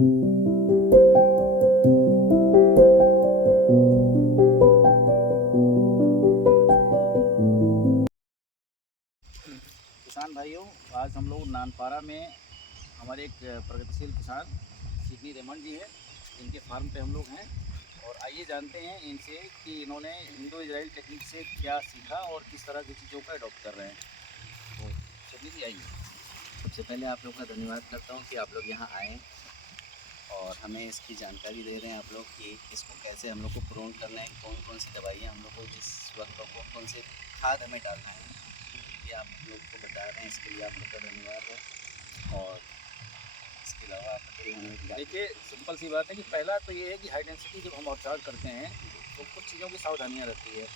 किसान भाइयों, आज हम लोग नानपारा में हमारे एक प्रगतिशील किसान सिडनी रेमंड जी है, इनके फार्म पे हम लोग हैं। और आइए जानते हैं इनसे कि इन्होंने इंडो इजराइल टेक्निक से क्या सीखा और किस तरह की चीज़ों का अडॉप्ट कर रहे हैं। तो सिडनी जी आइए। सबसे पहले आप लोग का धन्यवाद करता हूँ कि आप लोग यहाँ आए और हमें इसकी जानकारी दे रहे हैं आप लोग कि इसको कैसे हम लोग को प्रोन करना है, कौन कौन सी दवाइयाँ हम लोग को जिस वक्त पर कौन कौन से खाद हमें डालना है, ये आप लोग को बता रहे हैं। इसके लिए आप लोग का धन्यवाद है। और इसके अलावा आप देखिए, सिंपल सी बात है कि पहला तो ये है कि हाई डेंसिटी जब हम ऑब्जर्व करते हैं तो कुछ चीज़ों की सावधानियाँ रहती है।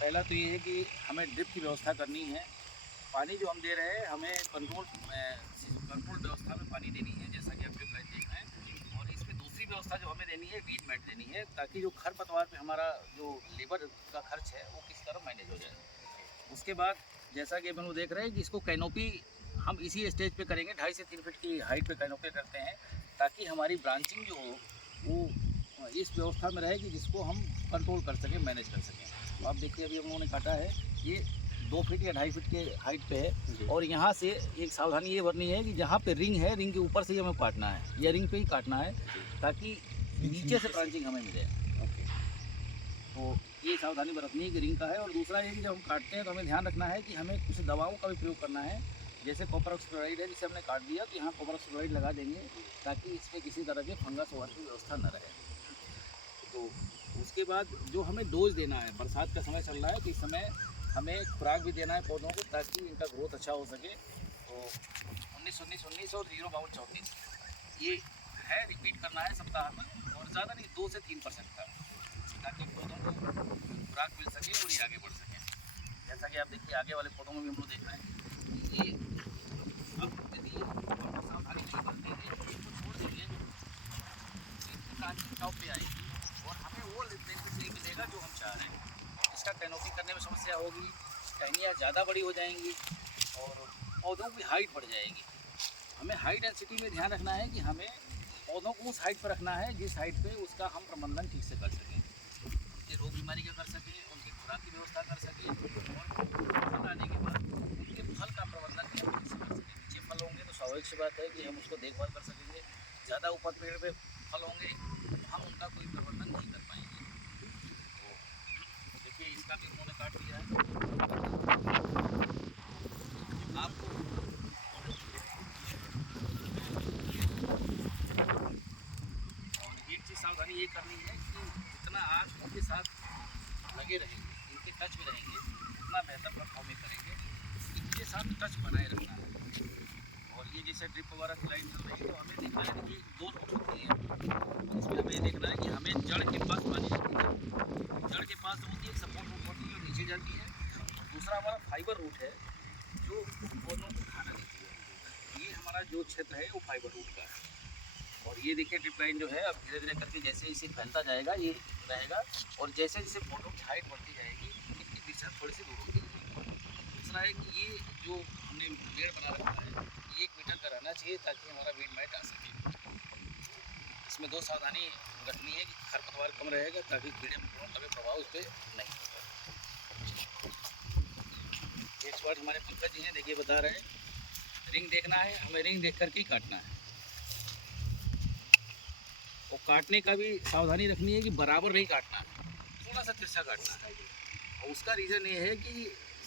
पहला तो ये है कि हमें ड्रिप की व्यवस्था करनी है। पानी जो हम दे रहे हैं हमें कंट्रोल व्यवस्था में पानी देनी है, जैसा कि आप ड्रिप लाइन देख रहे हैं। और इसमें दूसरी व्यवस्था जो हमें देनी है वीड मैट देनी है, ताकि जो खरपतवार पे हमारा जो लेबर का खर्च है वो किस तरह मैनेज हो जाए। उसके बाद जैसा कि अपन वो देख रहे हैं कि इसको कैनोपी हम इसी स्टेज पे करेंगे, 2.5 से 3 फीट की हाइट पे कैनोपी करते हैं, ताकि हमारी ब्रांचिंग जो हो वो इस व्यवस्था में रहे कि जिसको हम कंट्रोल कर सकें, मैनेज कर सकें। तो आप देखिए, अभी हम लोगों ने काटा है, ये 2 फीट या 2.5 फीट के हाइट पे है। और यहाँ से एक सावधानी ये बरनी है कि जहाँ पे रिंग है, रिंग के ऊपर से ही हमें काटना है, या रिंग पे ही काटना है, ताकि नीचे से ब्रांचिंग हमें मिले। तो ये सावधानी बरतनी है कि रिंग का है। और दूसरा ये कि जब हम काटते हैं तो हमें ध्यान रखना है कि हमें कुछ दवाओं का भी प्रयोग करना है, जैसे कॉपर ऑक्सीक्लोराइड है, जिसे हमने काट दिया तो यहाँ कॉपर ऑक्सीक्लोराइड लगा देंगे, ताकि इसमें किसी तरह के फंगस वगैरह की व्यवस्था न रहे। तो उसके बाद जो हमें डोज देना है, बरसात का समय चल रहा है तो इस समय हमें खुराक भी देना है पौधों को, ताकि इनका ग्रोथ अच्छा हो सके। तो 19-19-19 और 0-32 ये है, रिपीट करना है सप्ताह में, और ज़्यादा नहीं, 2 से 3% का, ताकि पौधों को खुराक मिल सके और ये आगे बढ़ सके। जैसा कि आप देखिए, आगे वाले पौधों में भी हम लोग देख रहे हैं, ये अब यदि सावधानी नहीं करते तो इसको छोड़ देंगे तो ब्रांचिंग टॉप पे आएगी और हमें वो बेनिफिट नहीं मिलेगा जो हम चाह रहे हैं। इसका कैनोपी करने में समस्या होगी, टहनियाँ ज़्यादा बड़ी हो जाएंगी और पौधों की हाइट बढ़ जाएगी। हमें हाई डेंसिटी में ध्यान रखना है कि हमें पौधों को उस हाइट पर रखना है जिस हाइट पे उसका हम प्रबंधन ठीक से कर सकें, उनके रोग बीमारी का कर सकें, उनकी खुराक की व्यवस्था कर सकें, और फल आने के बाद उनके फल का प्रबंधन भी हम ठीक से कर सकें। नीचे फल होंगे तो स्वाभाविक सी बात है कि हम उसको देखभाल कर सकेंगे। ज़्यादा ऊपर पेड़ पे फल होंगे तो हम उनका कोई प्रबंधन नहीं कर पाएंगे। तो देखिए, इसका भी उन्होंने काट दिया है। आपको एक चीज़ सावधानी ये करनी है कि जितना आप उनके साथ लगे रहेंगे, इनके टच में रहेंगे, उतना बेहतर परफॉर्मिंग करेंगे। इनके साथ टच बनाए रखना है। और ये जैसे ड्रिप वगैरह की लाइन चल रही है तो हमें देखना है कि 2 रूट होती है, इसमें हमें देखना है कि हमें जड़ के पास पानी देनी है। जड़ के पास होती है एक सपोर्ट रूट होती है जो नीचे जाती है, और दूसरा हमारा फाइबर रूट है जो पौधों को खाना देती है। ये हमारा जो क्षेत्र है वो फाइबर रूट का है। और ये देखिए, ड्रिप लाइन जो है अब धीरे धीरे करके जैसे इसे फैलता जाएगा ये रहेगा, और जैसे जैसे पौधों की हाइट बढ़ती जाएगी इनकी दिशा थोड़ी सी दूर होती जाएगी। दूसरा है कि ये जो हमने पेड़ बना रखा है ये 1 मीटर का रहना चाहिए, ताकि हमारा वीड मैट आ सके। इसमें 2 सावधानी रखनी है कि खरपतवार कम रहेगा, ताकि कीड़े मकोड़ों का भी प्रभाव इस पर नहीं होगा। एक्सपर्ट हमारे पंकज जी हैं, देखिए बता रहे हैं, रिंग देखना है हमें, रिंग देख करके ही काटना है। और काटने का भी सावधानी रखनी है कि बराबर नहीं काटना है, थोड़ा सा तिरछा काटना है। और उसका रीज़न ये है कि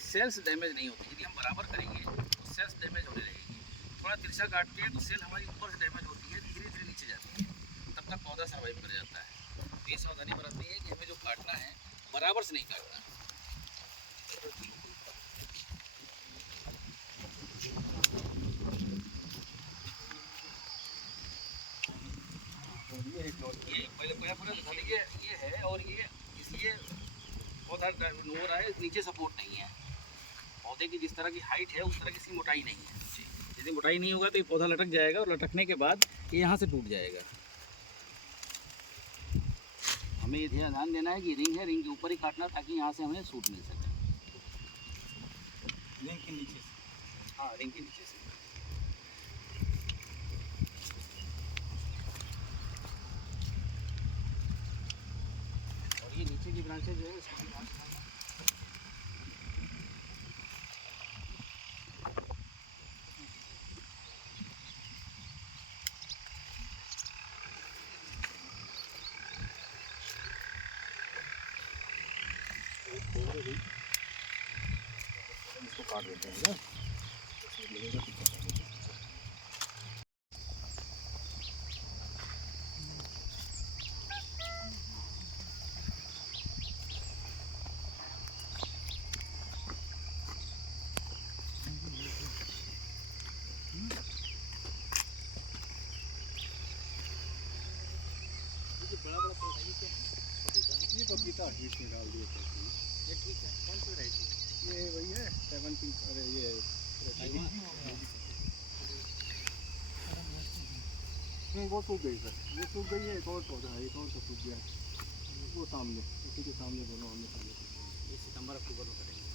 सेल्स डैमेज नहीं होती। यदि हम बराबर करेंगे तो सेल्स डैमेज होने लगेगी। थोड़ा तिरछा काटते हैं तो सेल हमारी ऊपर से डैमेज होती है, धीरे धीरे नीचे जाती है, तब तक पौधा सर्वाइव कर जाता है। तो ये सावधानी बरतनी है कि हमें जो काटना है बराबर से नहीं काटना। ये पहले दिखा लीजिए, ये है, और ये इसलिए पौधा हो रहा है, नीचे सपोर्ट नहीं है। पौधे की जिस तरह की हाइट है उस तरह की इसकी मोटाई नहीं है। यदि मोटाई नहीं होगा तो ये पौधा लटक जाएगा, और लटकने के बाद ये यहाँ से टूट जाएगा। हमें ये ध्यान देना है कि रिंग है, रिंग के ऊपर ही काटना, ताकि यहाँ से हमें सूट मिल सके। रिंग के नीचे से, हाँ, रिंग के नीचे से। यहाँ से जो है इसको घास डालना। इसको काट देते हैं ना। बड़ा बड़ा पौधा ये क्या है? ये पपीता हीट में डाल दिए थे। ये ठीक है। कौन सी वैरायटी है? ये वही है 17। अरे ये नहीं वो सूख गई सर, ये सूख गई है। एक और पौधा है, एक और सा सूख गया है वो सामने, उसी के सामने दोनों आमने सामने। ये सितंबर अक्टूबर में करेंगे।